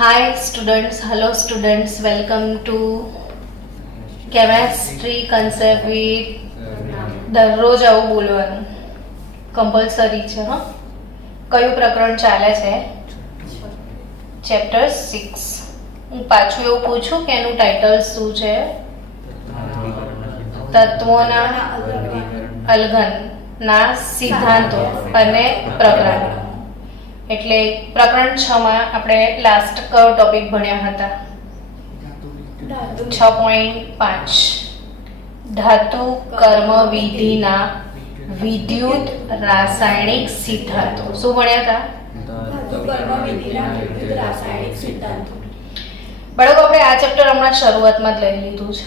Hi students, hello students, welcome to chemistry concept with દરરોજ આવું બોલવાનું કમ્પલસરી છે. હા, કયું પ્રકરણ ચાલે છે? ચેપ્ટર 6. હું પાછું એવું પૂછું કે એનું ટાઇટલ શું છે? તત્વોના અલગનના સિદ્ધાંતો અને પ્રકરણ. એટલે પ્રકરણ 6 માં આપણે લાસ્ટ કયો ટોપિક ભણ્યા હતા? 6.5 ધાતુ કર્મ વિધિના વિદ્યુત રાસાયણિક સિદ્ધાંતો. શું ભણ્યા હતા? બાળકો, આપણે આ ચેપ્ટર હમણાં શરૂઆતમાં જ લઈ લીધું છે,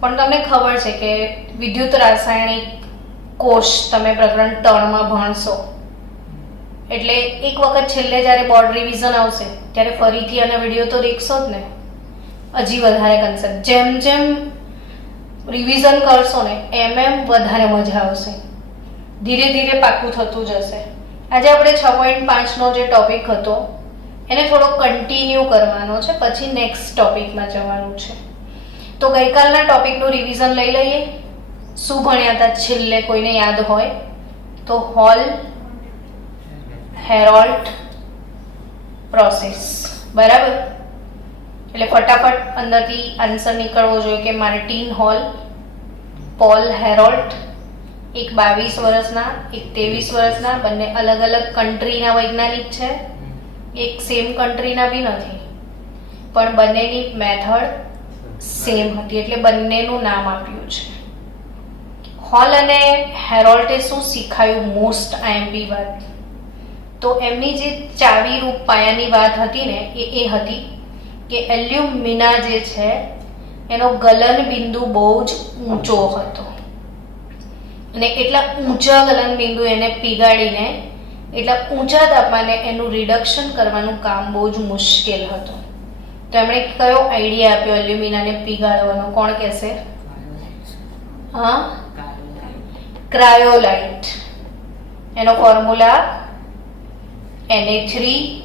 પણ તમને ખબર છે કે વિદ્યુત રાસાયણિક કોષ તમે પ્રકરણ 3 માં ભણશો એટલે એક વખત છેલ્લે જ્યારે બોર્ડ રિવિઝન આવશે ત્યારે ફરીથી આના વિડીયો તો દેખશો જ ને. હજી વધારે કન્સેપ્ટ જેમ જેમ રિવિઝન કરશો ને એમ વધારે મજા આવશે. ધીરે ધીરે પાકું થતું જશે. આજે આપણે 6.5 નો જે ટોપિક હતો એને થોડો કન્ટિન્યુ કરવાનો છે, પછી નેક્સ્ટ ટોપિકમાં જવાનું છે. તો ગઈકાલના ટોપિકનું રિવિઝન લઈ લઈએ. શું ભણ્યા હતા છેલ્લે? કોઈને યાદ હોય તો હોલ હેરોલ્ડ પ્રોસેસ. બરાબર? એટલે ફટાફટ અંદરથી આન્સર નીકળવો જોઈએ કે માર્ટિન હોલ, પોલ હેરોલ્ડ, એક 22 વર્ષના, એક 23 વર્ષના, બંને અલગ અલગ કન્ટ્રીના વૈજ્ઞાનિક છે. એક સેમ કન્ટ્રીના બી નથી, પણ બંનેની મેથડ સેમ હતી એટલે બંનેનું નામ આપ્યું છે. હોલ અને હેરોલ્ડે શું શીખાયું? મોસ્ટ આઈએમપી વાત તો એમની જે ચાવી રૂપ પાયાની વાત હતી ને એ હતી કે એલ્યુમિના જે છે એનો ગલન બિંદુ બહુ જ ઊંચો હતો અને એટલા ઊંચા ગલન બિંદુ એને પીગાડીને એટલા ઊંચા તાપમાને એનું રિડક્શન કરવાનું કામ બહુ જ મુશ્કેલ હતું. તો એમણે કયો આઈડિયા આપ્યો એલ્યુમિનાને પીગાડવાનો? કોણ કહેશે? હા, ક્રાયોલાઇટ. એનો ફોર્મ્યુલા Na3Al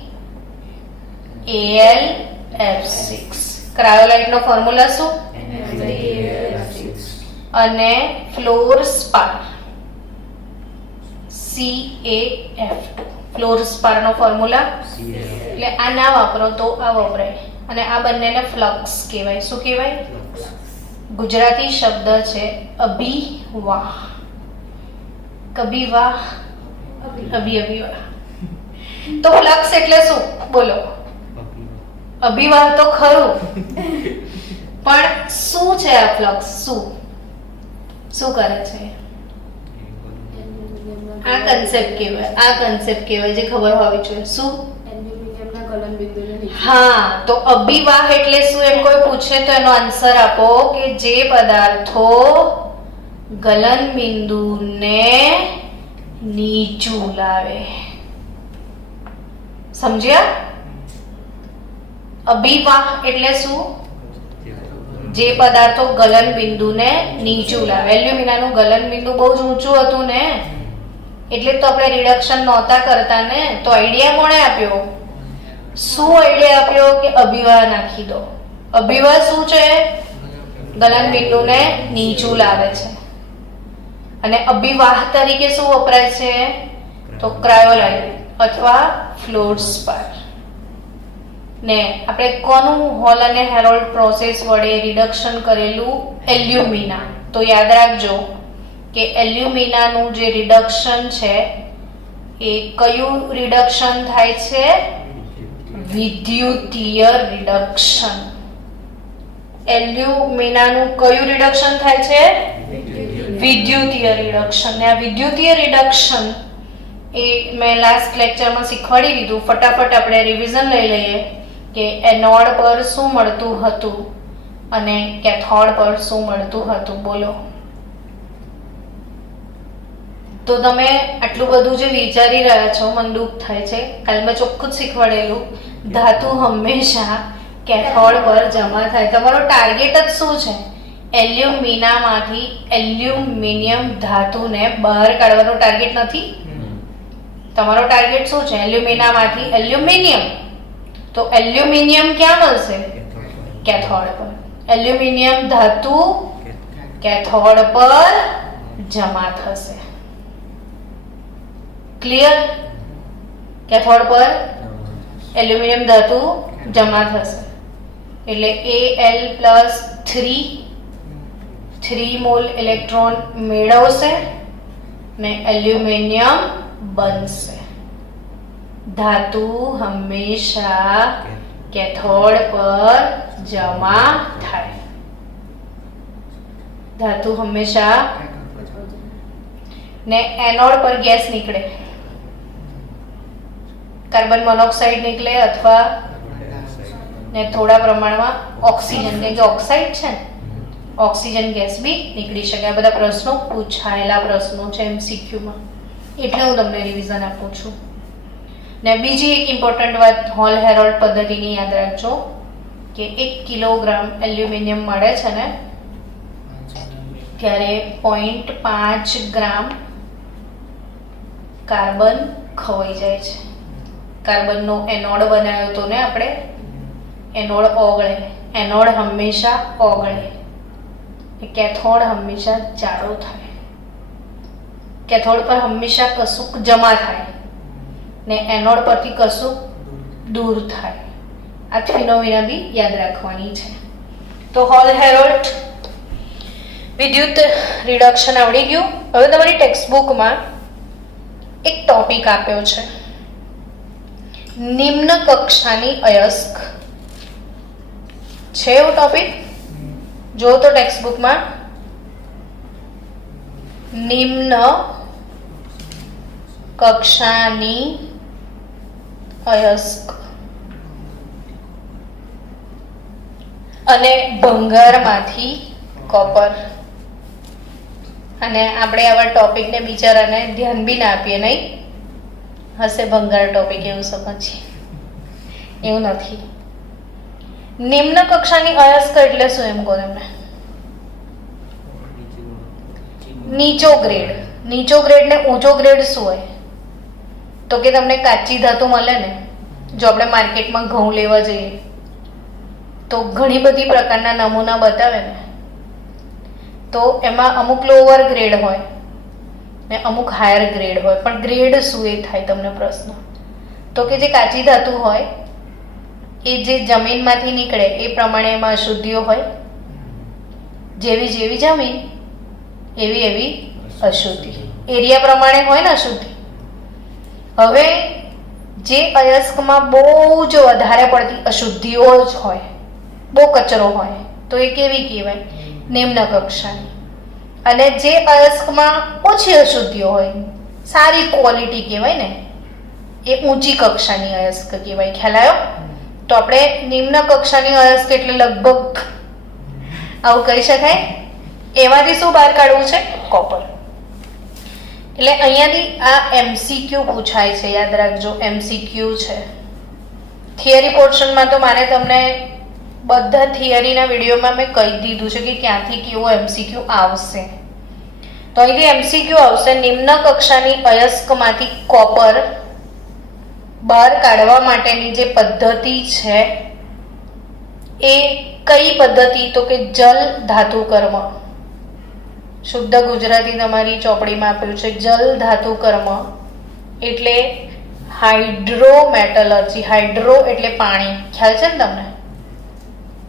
F6. ક્રાયોલાઇટ નો ફોર્મ્યુલા શું? અને ફ્લોરસ્પાર CaF2. ફ્લોરસ્પાર નો ફોર્મ્યુલા એટલે આ ના વાપરો તો આ વપરાય. અને આ બંનેને ફ્લક્સ કહેવાય. શું કહેવાય? ગુજરાતી શબ્દ છે અભિવાહ. કભીવાહ, અભિવાહ. તો ફ્લક્સ એટલે શું? બોલો. અભિવાહ તો ખરું, પણ શું છે આ ફ્લક્સ? શું કરે છે? આ કન્સેપ્ટ કહેવાય. આ કન્સેપ્ટ કહેવાય જે ખબર હોવી જોઈએ. શું? હા, તો અભિવાહ એટલે શું એમ કોઈ પૂછે તો એનો આન્સર આપો કે જે પદાર્થો ગલન બિંદુને નીચું લાવે. સમજ્યા? અભિવાહ એટલે શું? જે પદાર્થો ગલન બિંદુને નીચું લાવે. એલ્યુમિનાનું ગલન બિંદુ બહુ જ ઊંચું હતું ને, એટલે તો આપણે રિડક્શન નહોતા કરતા ને. તો આઈડિયા કોણે આપ્યો? શું આઈડિયા આપ્યો કે અભિવાહ નાખી દો. અભિવાહ શું છે? ગલન બિંદુને નીચું લાવે છે. અને અભિવાહ તરીકે શું વપરાય છે? તો ક્રાયોલાઇટ અથવા ફ્લોરસ્પાર. ને આપણે કોનું હોલ અને હેરોલ્ડ પ્રોસેસ વડે રિડક્શન કરેલું? એલ્યુમિના. તો યાદ રાખજો કે એલ્યુમિનાનું જે રિડક્શન છે એ કયું રિડક્શન થાય છે? વિદ્યુતીય રિડક્શન. એલ્યુમિનાનું કયું રિડક્શન થાય છે? વિદ્યુતીય રિડક્શન. ને આ વિદ્યુતીય રિડક્શન એ મેં લાસ્ટ લેક્ચરમાં શીખવાડી દીધું. ફટાફટ આપણે રિવિઝન લઈ લઈએ કે એનોડ પર શું મળતું હતું અને કેથોડ પર શું મળતું હતું. બોલો. તો તમે આટલું બધું જે વિચારી રહ્યા છો મને દુઃખ થાય છે. કાલ મેં ચોખ્ખું જ શીખવાડેલું ધાતુ હંમેશા કેથોડ પર જમા થાય. તમારો ટાર્ગેટ જ શું છે? એલ્યુમિનામાંથી એલ્યુમિનિયમ ધાતુને બહાર કાઢવાનો ટાર્ગેટ નથી. તમારો ટાર્ગેટ શું છે? એલ્યુમિનામાંથી એલ્યુમિનિયમ. તો એલ્યુમિનિયમ ક્યાં મળશે? કેથોડ પર. એલ્યુમિનિયમ ધાતુ કેથોડ પર જમા થશે. ક્લિયર? કેથોડ પર એલ્યુમિનિયમ ધાતુ જમા થશે એટલે Al+3 મોલ ઇલેક્ટ્રોન મેળવશે ને એલ્યુમિનિયમ બનશે. ધાતુ હંમેશા કેથોડ પર જમા થાય. ધાતુ હંમેશા ને એનોડ પર ગેસ નીકળે. કાર્બન મોનોક્સાઇડ નીકળે અથવા ને થોડા પ્રમાણમાં ઓક્સિજન, કે ઓક્સાઇડ છે ને, ઓક્સિજન ગેસ બી નીકળી શકે. આ બધા પ્રશ્નો પૂછાયેલા પ્રશ્નો છે MCQ માં, એટલે હું તમને રિવિઝન આપું છું. ને બીજી એક ઇમ્પોર્ટન્ટ વાત હોલ હેરોલ્ડ પદ્ધતિની યાદ રાખજો કે 1 કિલોગ્રામ એલ્યુમિનિયમ મળે છે ને ત્યારે 0.5 ગ્રામ કાર્બન ખવાઈ જાય છે. કાર્બનનો એનોડ બનાવ્યો તો ને આપણે, એનોડ ઓગળે. એનોડ હંમેશા ઓગળે. કેથોડ હંમેશા જાડો થાય. કેથોડ પર હંમેશા કશુંક જમા થાય ને એનોડ પરથી કશુંક દૂર થાય. આ ફિનોમિના બી યાદ રાખવાની છે. તો હોલ હેરોલ્ડ વિદ્યુત રિડક્શન આવડી ગયું. હવે તમારી ટેક્સ્ટબુકમાં એક ટોપિક આપ્યો છે, નિમ્ન કક્ષાની અયસ્ક છે. એવો ટોપિક જો તો ટેક્સ્ટબુકમાં નિમ્ન કક્ષાની અયસ્ક અને ભંગારમાંથી કોપર. અને આપણે આવા ટોપિકને બિચારાને ધ્યાન બી ના આપીએ, નહીં હશે ભંગાર ટોપિક એવું સમજીએ, એવું નથી. નિમ્ન કક્ષાની અયસ્ક એટલે શું એમ કહો તમને? નીચો ગ્રેડ. નીચો ગ્રેડ ને ઊંચો ગ્રેડ શું હોય? તો કે તમને કાચી ધાતુ મળે ને, જો આપણે માર્કેટમાં ઘઉં લેવા જઈએ તો ઘણી બધી પ્રકારના નમૂના બતાવે ને, તો એમાં અમુક લોઅર ગ્રેડ હોય ને અમુક હાયર ગ્રેડ હોય. પણ ગ્રેડ શું એ થાય તમને પ્રશ્ન? તો કે જે કાચી ધાતુ હોય એ જે જમીનમાંથી નીકળે એ પ્રમાણે એમાં અશુદ્ધિઓ હોય. જેવી જેવી જમીન એવી એવી અશુદ્ધિ. એરિયા પ્રમાણે હોય ને અશુદ્ધિ. હવે જે અયસ્કમાં બહુ જ વધારે પડતી અશુદ્ધિઓ જ હોય, બહુ કચરો હોય, તો એ કેવી કહેવાય? નિમ્ન કક્ષાની. અને જે અયસ્કમાં ઓછી અશુદ્ધિઓ હોય, સારી ક્વોલિટી કહેવાય ને, એ ઊંચી કક્ષાની અયસ્ક કહેવાય. ખ્યાલ આવ્યો? તો આપણે નિમ્ન કક્ષાની અયસ્ક એટલે લગભગ આવું કહી શકાય. એમાંથી શું બહાર કાઢવું છે? કોપર. એટલે અહીંયાથી આ MCQ પૂછાય છે, યાદ રાખજો. MCQ છે. થિયરી પોર્શનમાં તો મારે તમને બધા થિયરીના વિડીયોમાં મેં કહી દીધું છે કે ક્યાંથી કેવો MCQ આવશે. તો અહીંથી MCQ આવશે, નિમ્ન કક્ષાની અયસ્કમાંથી કોપર બહાર કાઢવા માટેની જે પદ્ધતિ છે એ કઈ પદ્ધતિ? તો કે જલ ધાતુ કર્મ. શુદ્ધ ગુજરાતી તમારી ચોપડીમાં આપ્યું છે, જલ ધાતુ કર્મ એટલે હાઇડ્રોમેટલર્જી. હાઇડ્રો એટલે પાણી. ખ્યાલ છે ને તમને?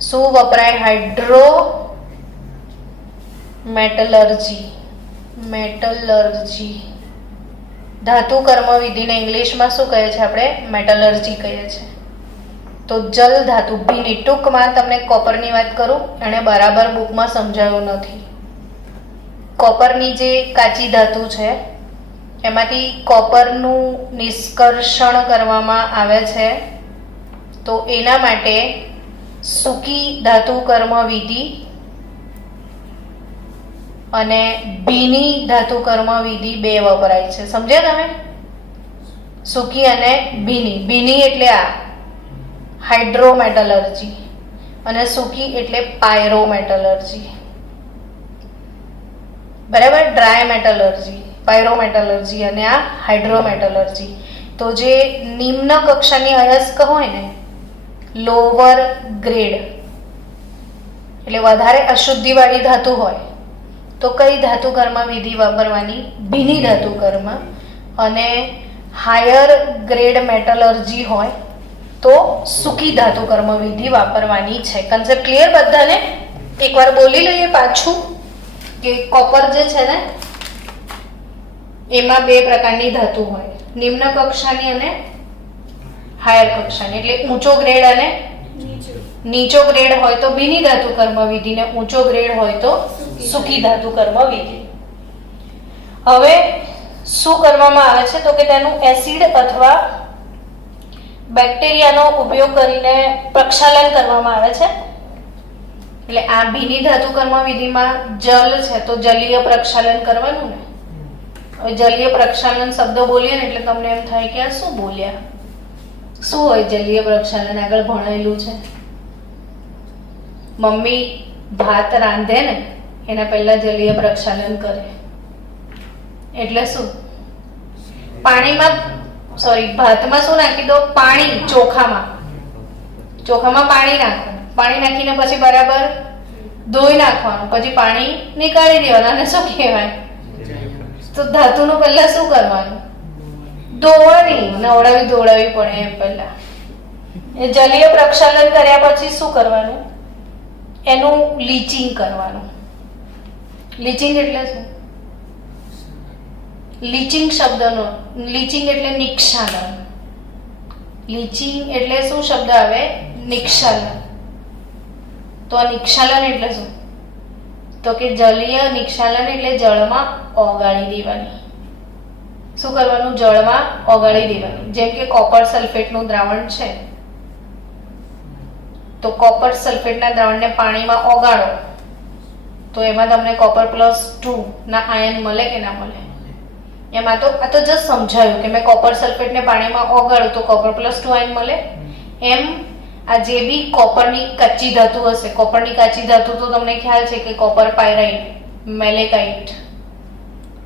શું વપરાય? Hydro metallurgy. મેટલર્જી ધાતુ કર્મ વિધિને ઇંગ્લિશમાં શું કહે છે? આપણે મેટલર્જી કહીએ છીએ. તો જલ ધાતુ ભીની. ટૂંકમાં તમને કોપરની વાત કરું, એણે બરાબર બુકમાં સમજાવ્યું નથી. કોપરની જે કાચી ધાતુ છે એમાંથી કોપરનું નિષ્કર્ષણ કરવામાં આવે છે. તો એના માટે સૂકી ધાતુ કર્મ વિધિ અને ભીની ધાતુ કર્મ વિધિ બે વપરાય છે. સમજ્યા તમે? સૂકી અને ભીની. ભીની એટલે આ હાઇડ્રોમેટલર્જી અને સૂકી એટલે પાયરોમેટલર્જી. બરાબર? ડ્રાય મેટલર્જી, પાયરોમેટલર્જી અને આ હાઇડ્રોમેટલર્જી. તો જે નિમ્ન કક્ષાની અયસ્ક હોય ને લોવર ગ્રેડ એટલે વધારે અશુદ્ધિવાળી ધાતુ હોય તો કઈ ધાતુ કર્મ વિધિ વાપરવાની? ભીની ધાતુ કર્મ. અને હાયર ગ્રેડ મેટલર્જી હોય તો સૂકી ધાતુ કર્મ વિધિ વાપરવાની છે. કન્સેપ્ટ ક્લિયર બધાને? એકવાર બોલી લઈએ પાછું કે કોપર જે છે ને એમાં બે પ્રકારની ધાતુ હોય, નિમ્ન કક્ષાની અને હાયર કક્ષાની. એટલે ઊંચો ગ્રેડ અને નીચો ગ્રેડ હોય તો ભીની ધાતુ કર્મ વિધિ ને ઊંચો ગ્રેડ હોય તો સૂકી ધાતુ કર્મ વિધિ. હવે શું કરવામાં આવે છે તો કે તેનું એસિડ અથવા બેક્ટેરિયાનો ઉપયોગ કરીને પ્રક્ષાલન કરવામાં આવે છે. એટલે આ ભીની ધાતુ કર્મ વિધિમાં જલ છે તો જલીય પ્રક્ષાલન કરવાનું ને. હવે જલીય પ્રક્ષાલન શબ્દ બોલીએ ને એટલે તમને એમ થાય કે આ શું બોલ્યા, શું હોય જલીય પ્રક્ષાલન? આગળ ભણેલું છે. મમ્મી ભાત રાંધે ને એના પહેલા જલીય પ્રક્ષાલન કરે એટલે શું? પાણીમાં ભાતમાં શું નાખી દો? પાણી. ચોખામાં પાણી નાખો, પાણી નાખીને પછી બરાબર ધોઈ નાખવાનું, પછી પાણી નીકાળી દેવાનું. અને શું કહેવાય? તો ધાતુનું પહેલા શું કરવાનું? ધોવાની. ધોળાવી પડે એમ પહેલા. એ જલીય પ્રક્ષાલન કર્યા પછી શું કરવાનું? એનું લીચિંગ કરવાનું. લીચિંગ એટલે શું? લીચિંગ શબ્દનો લીચિંગ એટલે નિક્ષાલન. લીચિંગ એટલે શું શબ્દ આવે? નિક્ષાલન. તો આ નિક્ષાલન એટલે શું? તો કે જલીય નિક્ષાલન એટલે જળમાં ઓગાળી દેવાની. શું કરવાનું? જળમાં ઓગાળી દેવાની. જેમ કે કોપર સલ્ફેટનું દ્રાવણ છે તો કોપર સલ્ફેટના દ્રાવણને પાણીમાં ઓગાળો તો એમાં તમને Copper+2 ના આયન મળે કે ના મળે? એમાં તો આ તો જસ્ટ સમજાયું કે મેં કોપર સલ્ફેટને પાણીમાં ઓગાળું તો Copper+2 આયન મળે. એમ આ જે બી કોપરની કાચી ધાતુ હશે, કોપરની કાચી ધાતુ તો તમને ખ્યાલ છે કે કોપર પાયરાઇટ, મેલેકાઇટ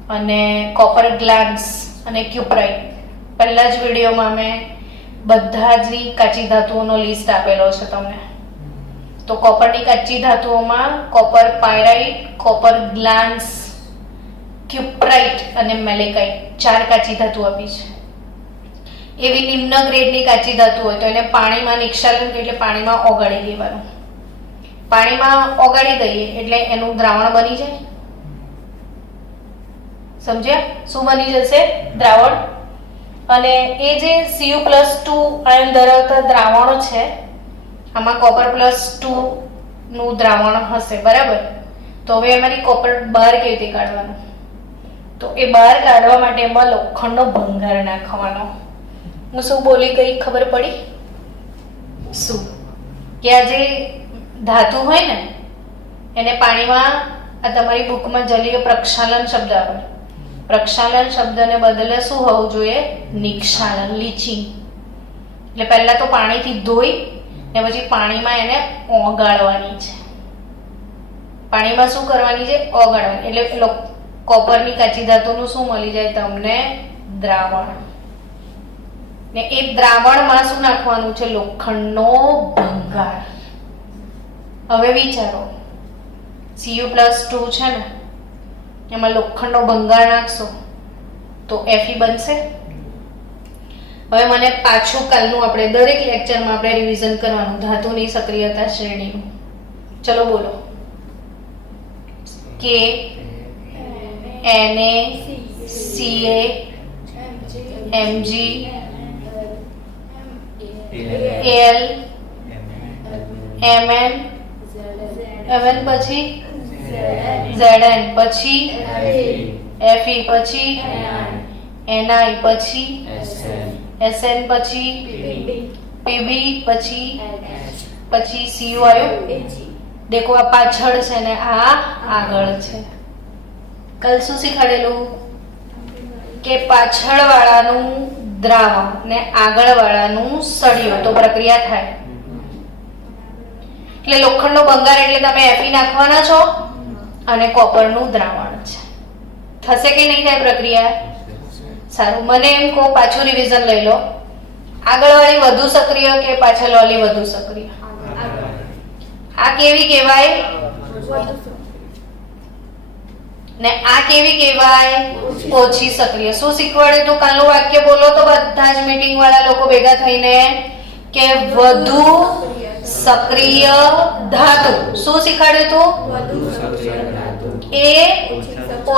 અને કોપર ગ્લાન્સ અને ક્યુપ્રાઇટ. પહેલા જ વિડીયોમાં મેં બધા જ કાચી ધાતુઓનો લિસ્ટ આપેલો છે તમને. તો કોપરની કાચી ધાતુઓમાં કોપર પાયરાઇટ, કોપર ગ્લાન્સ, ક્યુપ્રાઇટ અને મેલેકાઇટ 4 કાચી ધાતુ આપી છે. એવી નિમ્ન ગ્રેડની કાચી ધાતુ હોય તો એને પાણીમાં નિક્ષાલન એટલે પાણીમાં ઓગાળી દેવાનું. પાણીમાં ઓગાળી દઈએ એટલે એનું દ્રાવણ બની જાય. સમજ્યા? શું બની જશે? દ્રાવણ. અને એ જે Cu+2 આયન ધરાવતા દ્રાવણો છે આમાં Copper+2 નું દ્રાવણ હશે, બરાબર? તો હવે અમારી કોપર બહાર કેવી રીતે કાઢવાનું? તો એ બહાર કાઢવા માટે એમાં લોખંડનો ભંગાર નાખવાનો. હું શું બોલી ગઈ ખબર પડી? શું કે આ જે ધાતુ હોય ને એને પાણીમાં, આ તમારી બુકમાં જલીય પ્રક્ષાલન શબ્દ આવે. પ્રક્ષાલન શબ્દને બદલે શું હોવું જોઈએ? નિક્ષાલન, લીચિંગ. એટલે પહેલા તો પાણીથી ધોઈ ને પછી પાણીમાં એને ઓગાળવાની છે. પાણીમાં શું કરવાની છે? ઓગાળવાની. એટલે કોપરની કાચી ધાતુનું શું મળી જાય તમને? દ્રાવણ. ને એ દ્રાવણમાં શું નાખવાનું છે? લોખંડનો ભંગાર. હવે વિચારો, Cu+2 છે ને એમાં લોખંડનો ભંગાર નાખશો તો Fe બનશે. હવે મને પાછું કાલનું આપણે દરેક લેક્ચરમાં આપણે રિવિઝન કરવાનું ધાતુની સક્રિયતા શ્રેણીનું. ચલો બોલો. K, Na, Ca, Mg, Al, Mn, Mn પછી Zn પછી Fe પછી Ni પછી Sn પછી Pb પછી Cu આવ્યું. દેખો આ પાછળ છે ને આ આગળ છે. કાલ શું શીખવાડેલું? કે પાછળ વાળાનું દ્રાવણ ને આગળ વાળાનું સળિયો તો પ્રક્રિયા થાય. એટલે લોખંડનો ભંગાર એટલે તમે Fe નાખવાના છો અને કોપરનું દ્રાવણ છે. થશે કે નહીં થાય પ્રક્રિયા? સારું, મને એમ કહો, પાછું રિવિઝન લઈ લો. આગળવાળી વધુ સક્રિય કે પાછળવાળી વધુ સક્રિય? આ કેવી કહેવાય ને આ કેવી કહેવાય? ઓછી સક્રિય. શું શીખવાડે તું? કાલનું વાક્ય બોલો તો બધા જ મીટિંગ વાળા લોકો ભેગા થઈને કે વધુ સક્રિય ધાતુ. શું શીખવાડ્યું તું? એ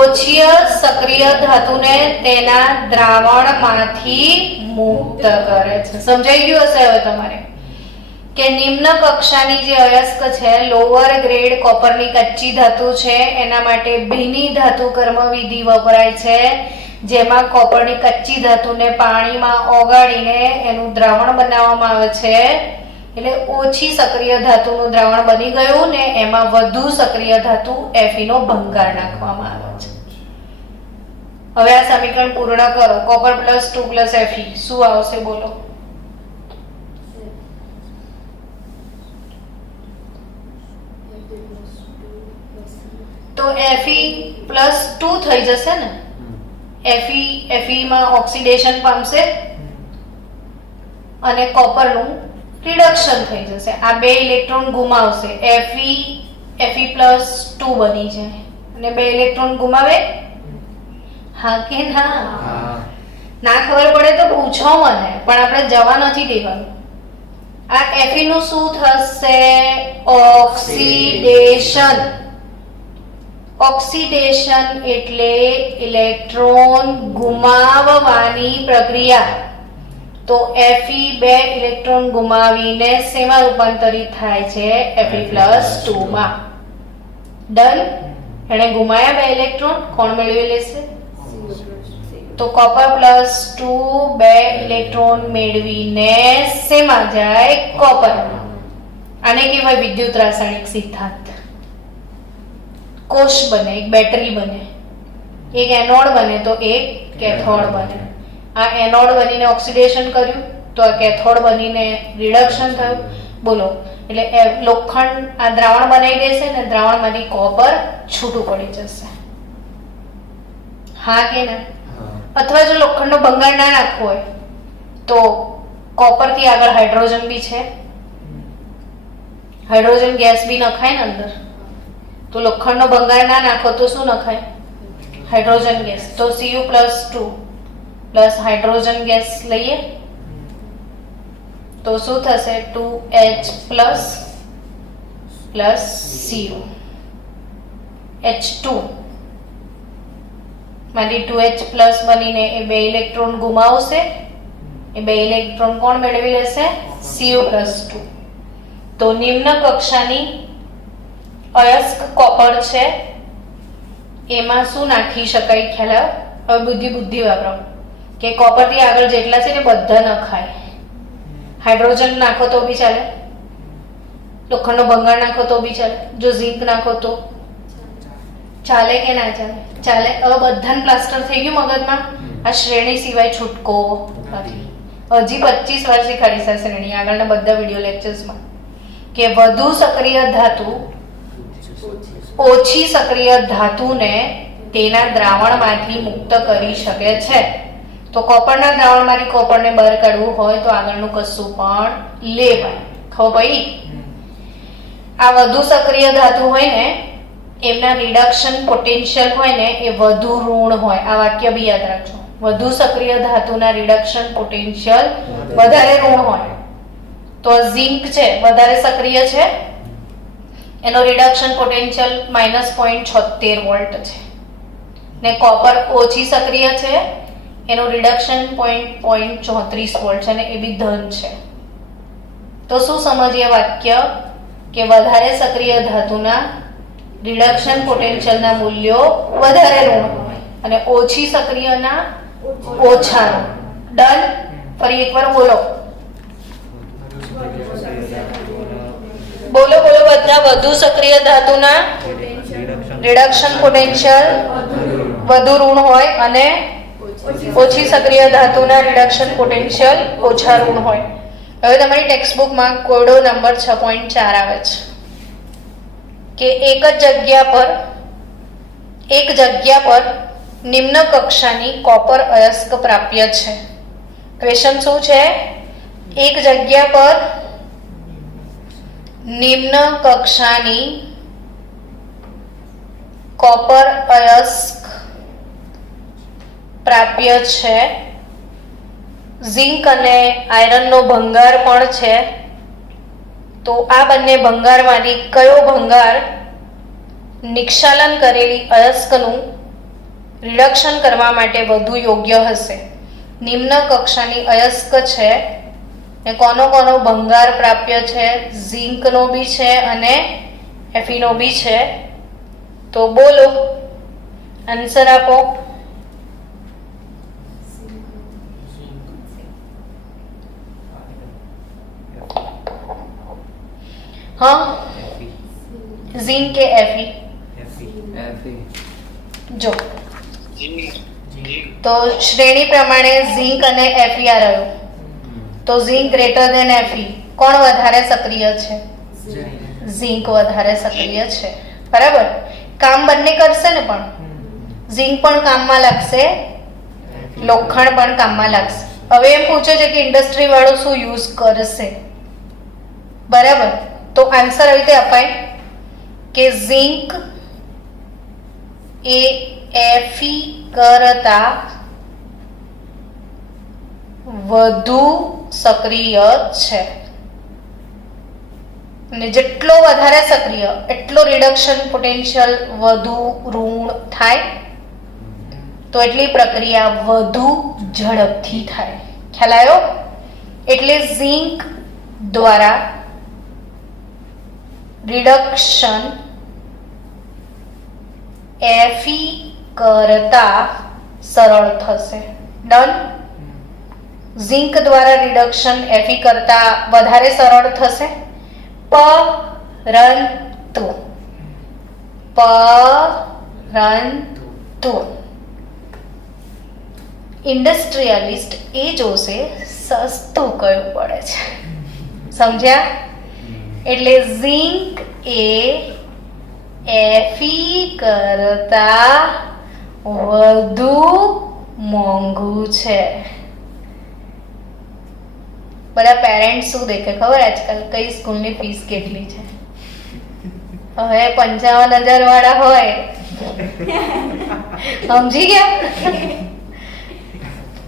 ઓછી સક્રિય ધાતુને તેના દ્રાવણમાંથી મુક્ત કરે છે. સમજાઈ ગયું હશે હવે તમારે કે નિમ્ન કક્ષાની જે અયસ્ક છે, લોઅર ગ્રેડ કોપરની કચ્ચી ધાતુ છે, એના માટે ભીની ધાતુ કર્મવિધિ વપરાય છે, જેમાં કોપરની કચ્ચી ધાતુને પાણીમાં ઓગાળીને એનું દ્રાવણ બનાવવામાં આવે છે. એટલે ઓછી સક્રિય ધાતુનું દ્રાવણ બની ગયું ને એમાં વધુ સક્રિય ધાતુ Fe નો ભંગાર નાખવામાં આવે છે. હવે આ સમીકરણ પૂર્ણ કરો. કોપર પ્લસ 2 + Fe શું આવશે બોલો? તો Fe+2 થઈ જશે ને. Fe માં ઓક્સિડેશન પામશે અને કોપરનું રિડક્શન થઈ જશે. આ બે ઇલેક્ટ્રોન ગુમાવશે. Fe+2 બની જાય અને બે ઇલેક્ટ્રોન ગુમાવે. હા કે ના? ના ખબર પડે તો પૂછો મને, પણ આપણે જવા નથી દેવાનું. આ Fe નું શું થશે? ઓક્સિડેશન. ઓક્સિડેશન એટલે ઇલેક્ટ્રોન ગુમાવવાની પ્રક્રિયા. તો Fe બે ઇલેક્ટ્રોન ગુમાવીને શેમાં રૂપાંતરિત થાય છે? Fe+2 માં. ડન. એને ગુમાયા બે ઇલેક્ટ્રોન, કોણ મેળવી લેશે? તો કોપર +2 બે ઇલેક્ટ્રોન મેળવીને શેમાં જાય? કોપરમાં. આને કહેવાય વિદ્યુત રાસાયણિક સિદ્ધાંત. કોષ બને, એક બેટરી બને, એક એનોડ બને તો એક કેથોડ બને. આ એનોડ બનીને ઓક્સિડેશન કર્યું તો આ કેથોડ બનીને રિડક્શન થયું. બોલો, એટલે લોખંડ આ દ્રાવણ બનાવી દેશે ને દ્રાવણમાંથી કોપર છૂટું પડી જશે. હા કે ના? અથવા જો લોખંડનો ભંગાર ના નાખવો હોય તો કોપરથી આગળ હાઇડ્રોજન બી છે, હાઇડ્રોજન ગેસ બી નખાય ને અંદર. તો લોખંડનો ભંગાર ના નાખો તો શું નખાય? Hydrogen gas. તો Cu+2 પ્લસ હાઇડ્રોજન ગેસ લઈએ તો શું થશે? 2H plus Cu. H2 માંથી 2H પ્લસ બનીને એ બે ઇલેક્ટ્રોન ગુમાવશે. એ બે ઇલેક્ટ્રોન કોણ મેળવી લેશે? Cu+2. તો નિમ્ન કક્ષાની અયસ્ક કોપર છે, એમાં શું નાખી શકાય? ખ્યાલ? હવે બુદ્ધિ વાપરો કે કોપર થી આગળ જેટલા છે ને બધા નખાય. હાઇડ્રોજન નાખો તો બી ચાલે, લોખંડનો ભંગાર નાખો તો બી ચાલે, જો ઝિંક નાખો તો ચાલે કે ના ચાલે? ચાલે. હવે બધાને પ્લાસ્ટર થઈ ગયું મગજમાં. આ શ્રેણી સિવાય છૂટકો નથી. હજી 25 વાર શીખવાડીશ આ શ્રેણી આગળના બધા વિડિયો લેક્ચર્સમાં કે વધુ સક્રિય ધાતુ ઓછી સક્રિય ધાતુને તેના દ્રાવણમાંથી મુક્ત કરી શકે છે. તો કોપરના દ્રાવણમાંથી કોપરને બહાર કાઢવું હોય તો આગળનું કશું પણ લેવાય. ખબર પડી? આ વધુ સક્રિય ધાતુ હોય ને એમના રિડક્શન પોટેન્શિયલ હોય ને એ વધુ ઋણ હોય. આ વાક્ય બી યાદ રાખજો. વધુ સક્રિય ધાતુના રિડક્શન પોટેન્શિયલ વધારે ઋણ હોય. તો ઝિંક છે વધારે સક્રિય છે, એનો રિડક્શન પોટેન્શિયલ -0.76 વોલ્ટ છે. ને કોપર ઓછી સક્રિય છે, એનું રિડક્શન 0.34 વોલ્ટ છે અને એ બી ધન છે. તો શું સમજીએ વાક્ય કે વધારે સક્રિય ધાતુના રિડક્શન પોટેન્શિયલના મૂલ્યો વધારે ઋણ હોય અને ઓછી સક્રિયના ઓછા ઋણ. ડન. ફરી એકવાર બોલો બોલો બોલો બધા. વધુ સક્રિય ધાતુના રિડક્શન પોટેન્શિયલ વધુ ઋણ હોય અને ઓછી સક્રિય ધાતુના રિડક્શન પોટેન્શિયલ ઓછા ઋણ હોય. હવે તમારી ટેક્સ્ટબુકમાં કોડો નંબર 6.4 આવે છે કે એક જગ્યા પર નિમ્ન કક્ષાની કોપર અયસ્ક પ્રાપ્ય છે. ક્વેશ્ચન શું છે? એક જગ્યા પર નિમ્ન કક્ષાની કોપર અયસ્ક પ્રાપ્ય છે. ઝિંક અને આયરનનો ભંગાર પણ છે. તો આ બંને ભંગારમાંથી કયો ભંગાર નિક્ષાલન કરેલી અયસ્કનું રિડક્શન કરવા માટે વધુ યોગ્ય હશે? નિમ્ન કક્ષાની અયસ્ક છે ને કોનો કોનો ભંગાર પ્રાપ્ય છે? ઝિંકનો બી છે અને એફીનો બી છે. તો બોલો, આન્સર આપો. હા, ઝિંક કે એફી? જો તો શ્રેણી પ્રમાણે ઝિંક અને એફી આ રહ્યું. તો ઝિંક ગ્રેટર ધેન એફી. કોણ વધારે સક્રિય છે? ઝિંક વધારે સક્રિય છે. બરાબર. કામ બંને કરશે ને, પણ ઝિંક પણ કામમાં લાગશે, લોખંડ પણ કામમાં લાગશે. હવે એમ પૂછે છે કે ઇન્ડસ્ટ્રી વાળો શું યુઝ કરશે? બરાબર. તો આન્સર આવી રીતે અપાય કે ઝિંક એ એફી કરતા વધુ સક્રિય છે અને જેટલો વધારે સક્રિય એટલો રિડક્શન પોટેન્શિયલ વધુ ઋણ થાય, તો એટલી પ્રક્રિયા વધુ ઝડપથી થાય. ખ્યાલ આવ્યો? એટલે ઝિંક દ્વારા રિડક્શન એફી કરતા સરળ થશે. ડન. ઝિંક દ્વારા રિડક્શન એફી કરતા વધારે સરળ થશે, પરંતુ ઇન્ડસ્ટ્રીયલિસ્ટ એ જોશે સસ્તું કયું પડે છે. સમજ્યા? એટલે ઝિંક એ એફી કરતા વધુ મોંઘું છે. બધા પેરેન્ટ્સ શું દેખે ખબર આજકાલ? કઈ સ્કૂલની ફીસ કેટલી છે? હવે 55,000 વાળા હોય, સમજી ગયા?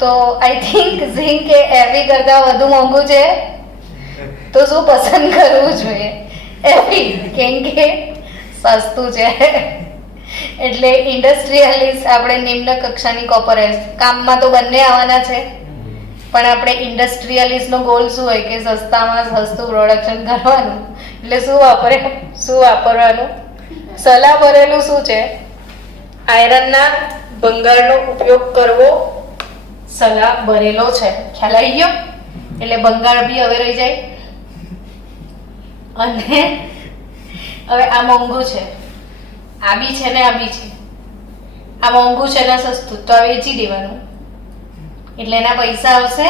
તો આઈ થિંક ઝિંક એ એફી કરતા વધુ મોંઘું છે. તો શું પસંદ કરવું જોઈએ? એફી, કેમ કે સસ્તું છે. એટલે ઇન્ડસ્ટ્રીયલિસ્ટ આપણે નિમ્ન કક્ષાની કોપર કામમાં તો બંને આવવાના છે, પણ આપણે ઇન્ડસ્ટ્રીયલિસ્ટનો ગોલ શું હોય કે સસ્તામાં સસ્તું પ્રોડક્શન કરવાનું. એટલે શું વાપરવાનું? સલાહ ભરેલું શું છે? આયરનના ભંગારનો ઉપયોગ કરવો સલાહ ભરેલો છે. ખ્યાલ આવી ગયો? એટલે ભંગાર બી હવે રહી જાય. અને હવે આ મોંઘું છે, આ બી છે ને આ બી છે. આ મોંઘું છે ને સસ્તું, તો આ વેચી દેવાનું. એટલે એના પૈસા આવશે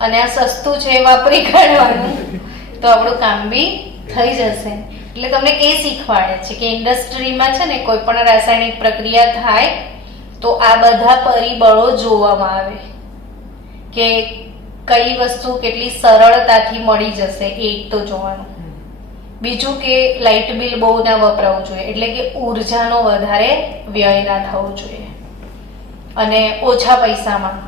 અને આ સસ્તું છે એ વાપરી કાઢવાનું, તો આપણું કામ બી થઈ જશે. એટલે તમને એ શીખવાડે છે કે ઇન્ડસ્ટ્રીમાં છે ને કોઈ પણ રાસાયણિક પ્રક્રિયા થાય તો આ બધા પરિબળો જોવામાં આવે કે કઈ વસ્તુ કેટલી સરળતાથી મળી જશે, એ તો જોવાનું. બીજું કે લાઇટ બિલ બહુ ના વપરાવું જોઈએ, એટલે કે ઉર્જાનો વધારે વ્યય ના થવો જોઈએ અને ઓછા પૈસામાં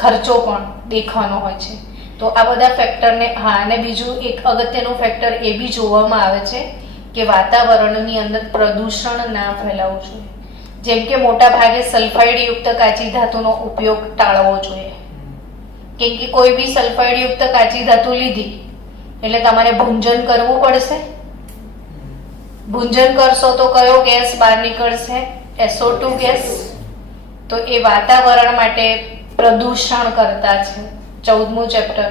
ખર્ચો પણ દેખવાનો હોય છે. તો આ બધા ફેક્ટરને, હા, અને બીજું એક અગત્યનું ફેક્ટર એ બી જોવામાં આવે છે કે વાતાવરણની અંદર પ્રદૂષણ ના ફેલાવવું જોઈએ. જેમ કે મોટા ભાગે સલ્ફાઇડ યુક્ત કાચી ધાતુનો ઉપયોગ ટાળવો જોઈએ, કેમ કે કોઈ બી સલ્ફાઇડ યુક્ત કાચી ધાતુ લીધી એટલે તમારે ભૂંજન કરવું પડશે. ભૂંજન કરશો તો કયો ગેસ બહાર નીકળશે? SO2 gas. તો એ વાતાવરણ માટે પ્રદૂષણ કરતા છે. 14મું ચેપ્ટર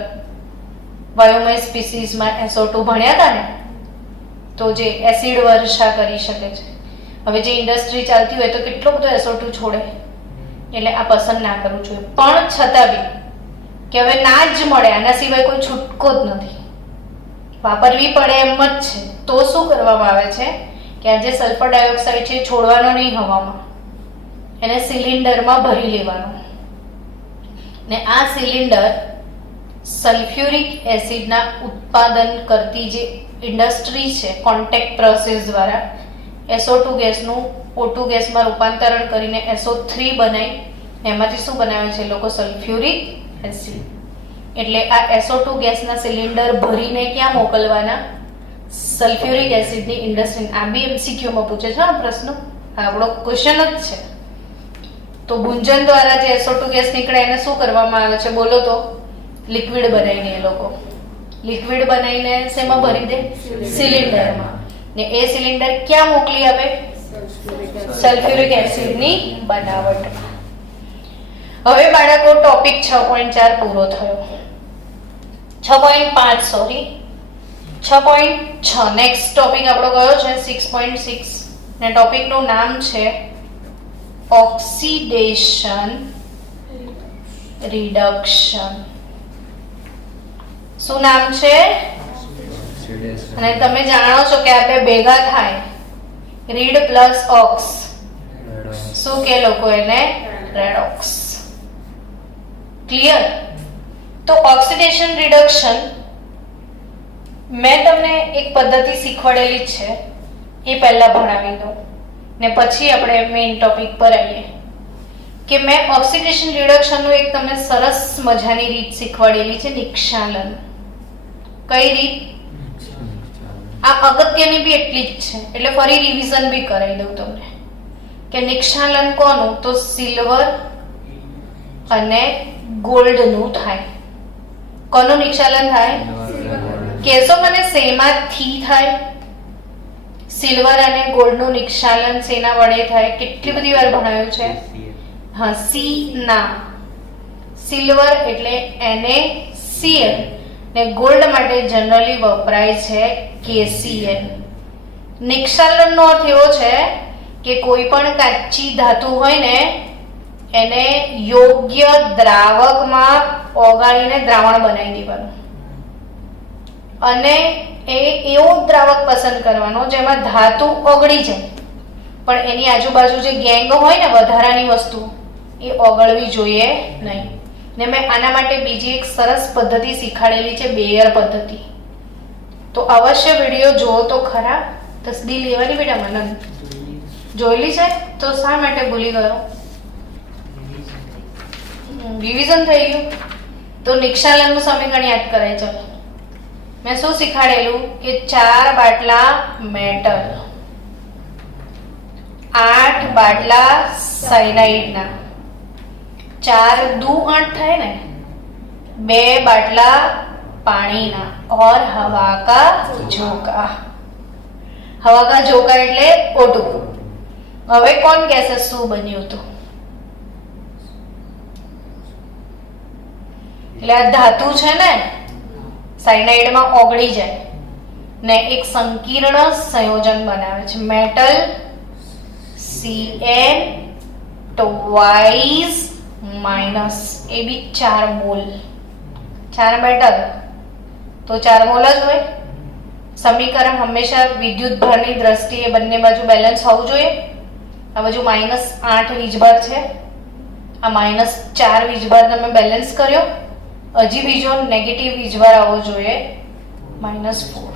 બાયોમેસ સ્પીસીસમાં SO2 ભણ્યા હતા ને, તો જે એસિડ વર્ષા કરી શકે છે. હવે જે ઇન્ડસ્ટ્રી ચાલતી હોય તો કેટલો બધો SO2 છોડે, એટલે આ પસંદ ના કરવું જોઈએ. પણ છતાં બી કે હવે ના જ મળે, આના સિવાય કોઈ છૂટકો જ નથી, વાપરવી પડે એમ જ છે. તો શું કરવામાં આવે છે કે આ જે સલ્ફર ડાયોક્સાઇડ છે છોડવાનો નહીં હવામાં, એને સિલિન્ડરમાં ભરી લેવાનું ને આ સિલિન્ડર સલ્ફ્યુરિક એસિડના ઉત્પાદન કરતી જે ઇન્ડસ્ટ્રી છે કોન્ટેક્ટ પ્રોસેસ દ્વારા SO2 ગેસનું O2 ગેસમાં રૂપાંતરણ કરીને SO3 બનાવી એમાંથી શું બનાવે છે લોકો? Sulphuric acid. એટલે આ SO2 ગેસના સિલિન્ડર ભરીને ક્યાં મોકલવાના? સલ્ફ્યુરિક એસિડની ઇન્ડસ્ટ્રી. આ બી MCQમાં પૂછે છે આ પ્રશ્ન, આપણો ક્વેશ્ચન જ છે. તો ગુંજન દ્વારા જે SO2 ગેસ નીકળે એને શું કરવામાં આવે છે બોલો તો? લિક્વિડ બનાવીને એ લોકો લિક્વિડ બનાવીને શેમાં ભરી દે? સિલિન્ડરમાં. ને એ સિલિન્ડર ક્યાં મોકલી આપે? સલ્ફ્યુરિક એસિડની બનાવટમાં. હવે બાળકો ટોપિક 6.4 પૂરો થયો. 6.5 સોરી 6.6 નેક્સ્ટ ટોપિક આપણો કયો છે? 6.6 ને ટોપિકનું નામ છે ઓક્સિડેશન રિડક્શન. શું નામ છે? અને તમે જાણો છો કે આ બે ભેગા થાય રીડ પ્લસ ઓક્સ, શું કે લોકો એને? રેડોક્સ. ક્લિયર? તો ઓક્સિડેશન રિડક્શન મેં તમને એક પદ્ધતિ શીખવાડેલી છે, એ પહેલા ભણાવી દઉં ને પછી આપણે મેઇન ટોપિક પર આવીએ. કે મેં ઓક્સિડેશન રિડક્શનનું એક તમને સરસ મજાની રીત શીખવાડેલી છે, નિક્ષાલન. કઈ રીત? આ અગત્યની બી એટલી જ છે, એટલે ફરી રિવિઝન બી કરાવી દઉં તમને કે નિક્ષાલન કોનું? તો સિલ્વર અને ગોલ્ડનું થાય. કોનું નિક્ષાલન થાય? કેસો મને શેમાંથી થાય? સિલ્વર અને ગોલ્ડનું નિક્ષાલન શેના વડે થાય? કેટલી બધી વાર ભણાવ્યું છે. હા, સી ના. સિલ્વર એટલે NaCl ને ગોલ્ડ માટે જનરલી વપરાય છે KCl. નિક્ષાલનનો અર્થ એવો છે કે કોઈ પણ કાચી ધાતુ હોય ને એને યોગ્ય દ્રાવકમાં ઓગાળીને દ્રાવણ બનાવી દેવાનું અને એ એવો દ્રાવક પસંદ કરવાનો જેમાં ધાતુ ઓગળી જાય પણ એની આજુબાજુ જે ગેંગ હોય ને વધારાની વસ્તુ એ ઓગળવી જોઈએ નહીં. ને મેં આના માટે બીજી એક સરસ પદ્ધતિ શીખવાડેલી છે, બેયર પદ્ધતિ. તો અવશ્ય વિડીયો જુઓ તો ખરા. તસદી લેવાની બેટા મનન જોયેલી છે તો શા માટે ભૂલી ગયો? રિવિઝન થઈ ગયું. તો નિક્ષાલનનું સમીકરણ યાદ કરાય. ચલો, મેં શું શીખવાડેલું કે 4 બાટલા મેટલ, 8 બાટલા સાયનાઇડના, 4 દુ 8 થાય ને, 2 બાટલા પાણીના और हवा का झोंका. हवा का झोंका એટલે O2. હવે કોણ કહેશે શું બન્યું હતું? એટલે આ ધાતુ છે ને સાયનાઇડમાં ઓગળી જાય ને એક સંકીર્ણ સંયોજન બનાવે છે, મેટલ Cn ટ્વાઇસ માઇનસ, એ બી 4 મોલ. 4 મેટલ તો 4 મોલ જ હોય. સમીકરણ હંમેશા વિદ્યુત ભારની દ્રષ્ટિએ બંને બાજુ બેલેન્સ હોવું જોઈએ. આ બાજુ -8 વીજભાર છે, આ -4 વીજભાર તમે બેલેન્સ કર્યો, હજી બીજો નેગેટિવ વીજભાર આવવો જોઈએ -4.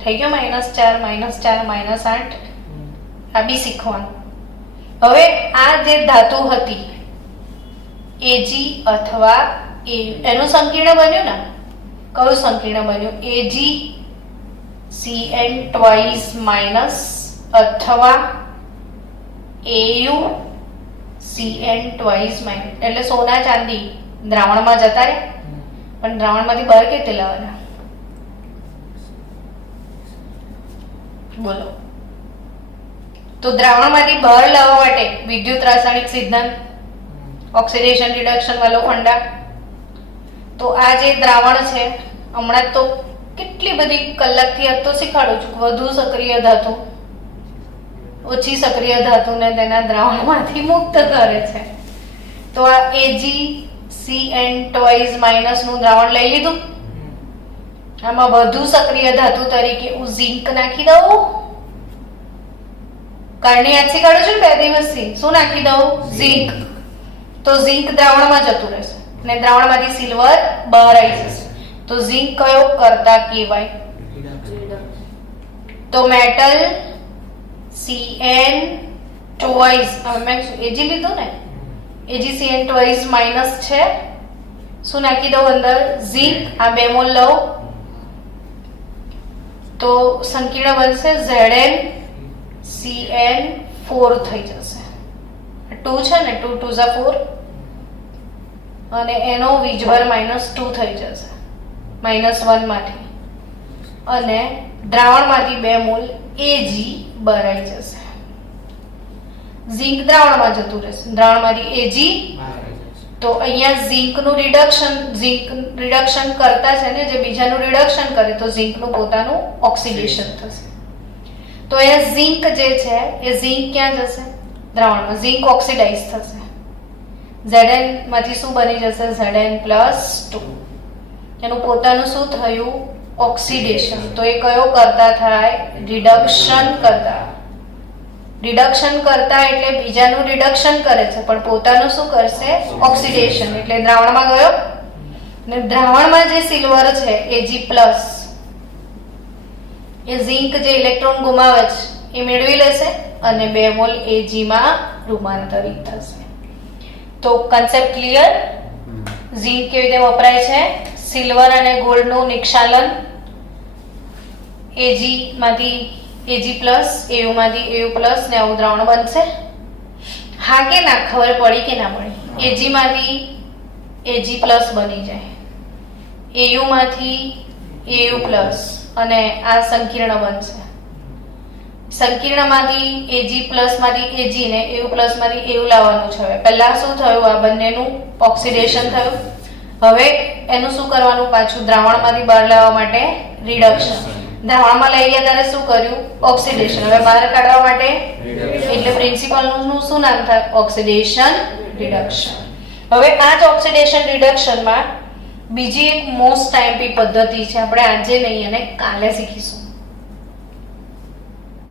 થઈ ગયો -4 -8. આ બી શીખવાનું. હવે આ જે ધાતુ હતી Ag અથવા એનું સંકીર્ણ બન્યું ને, કયું સંકીર્ણ બન્યું? AgCN ટ્વાઇસ માઇનસ અથવા AuCN ટ્વાઇસ માઇનસ. એટલે સોના ચાંદી દ્રાવણમાં જતા રહે, પણ દ્રાવણમાંથી બહાર કેવી લાવવાના? બોલો. તો દ્રાવણમાંથી બહાર લાવવા માટે વિદ્યુત રાસાયણિક સિદ્ધાંત, ઓક્સિડેશન રિડક્શન વાળો ફંડા. તો આ જે દ્રાવણ છે, હમણાં તો કેટલી બધી કલાકથી આ તો શીખવાડું છું, વધુ સક્રિય ધાતુ ઓછી સક્રિય ધાતુને તેના દ્રાવણમાંથી મુક્ત કરે છે. તો આ AgCN ટ્વાઇસ માઇનસ નું દ્રાવણ લઈ લીધું. આમાં વધુ સક્રિય ધાતુ તરીકે હું ઝિંક નાખી દઉં. કારણે યાદ શીખવાડું છું ને 2 દિવસથી. શું નાખી દઉં? ઝિંક. તો ઝિંક દ્રાવણમાં જતું રહેશે. અને દ્રાવણમાંથી સિલ્વર બહાર આવી જશે. તો ઝીંક કયો કરતા કહેવાય? તો મેટલ Cn ટ્વાઇસ, મેં Ag લીધું ને, AgCN ટ્વાઇસ માઇનસ છે. શું નાખી દઉં અંદર? ઝીંક. આ 2 મોલ લઉં તો સંકીર્ણ બનશે ZnCN4 થઈ જશે. 2 છે ને, 2 2 4 અને એનો વીજભાર -2 થઈ જશે -1 માંથી, અને દ્રાવણમાંથી 2 મોલ Ag બહાર જશે. ઝીંક દ્રાવણમાં જતું રહેશે, દ્રાવણમાંથી Ag. તો અહીંયા ઝીંકનું રિડક્શન કરતા છે ને, જે બીજાનું રિડક્શન કરે તો ઝીંકનું પોતાનું ઓક્સિડેશન થશે. તો એ ઝીંક જે છે એ ઝીંક ક્યાં જશે? દ્રાવણમાં. ઝીંક ઓક્સિડાઇઝ થશે. Zn માંથી શું બની જશે? Zn+2. એનું પોતાનું શું થયું? ઓક્સિડેશન. તો એ કયો કરતા થાય? રિડક્શન કરતા. રિડક્શન કરતા એટલે બીજાનું રિડક્શન કરે છે પણ પોતાનું શું કરશે? ઓક્સિડેશન. એટલે દ્રાવણમાં ગયો ને દ્રાવણમાં જે સિલ્વર છે Ag+, એ ઝીંક જે ઇલેક્ટ્રોન ગુમાવે છે એ મેળવી લેશે અને 2 મોલ Ag માં રૂપાંતરિત થશે. તો કન્સેપ્ટ ક્લિયર? ઝીંક કેવી રીતે વપરાય છે? સિલ્વર અને ગોલ્ડનું નિક્ષાલન, Ag માંથી Ag+, Au માંથી Au+ ને આવું દ્રાવણ બનશે. હા કે ના? ખબર પડી કે ના પડી? Ag માંથી Ag+ બની જાય, Au માંથી Au+ અને આ સંકીર્ણ બનશે. સંકીર્ણમાંથી Ag+ માંથી Ag ને Au+ માંથી Au લાવવાનું છે. પહેલા શું થયું? આ બંનેનું ઓક્સિડેશન થયું. હવે એનું શું કરવાનું? પાછું દ્રાવણમાંથી બહાર લાવવા માટે રિડક્શન. દ્રાવણમાં લઈ ગયા ત્યારે શું કર્યું? ઓક્સિડેશન. હવે બહાર કાઢવા માટે એટલે પ્રિન્સિપલનું શું નામ થાય? Oxidation reduction. હવે આ જ ઓક્સિડેશન રિડક્શનમાં બીજી એક મોસ્ટ ટાઈમ્પી પદ્ધતિ છે, આપણે આજે નહીં અને કાલે શીખીશું.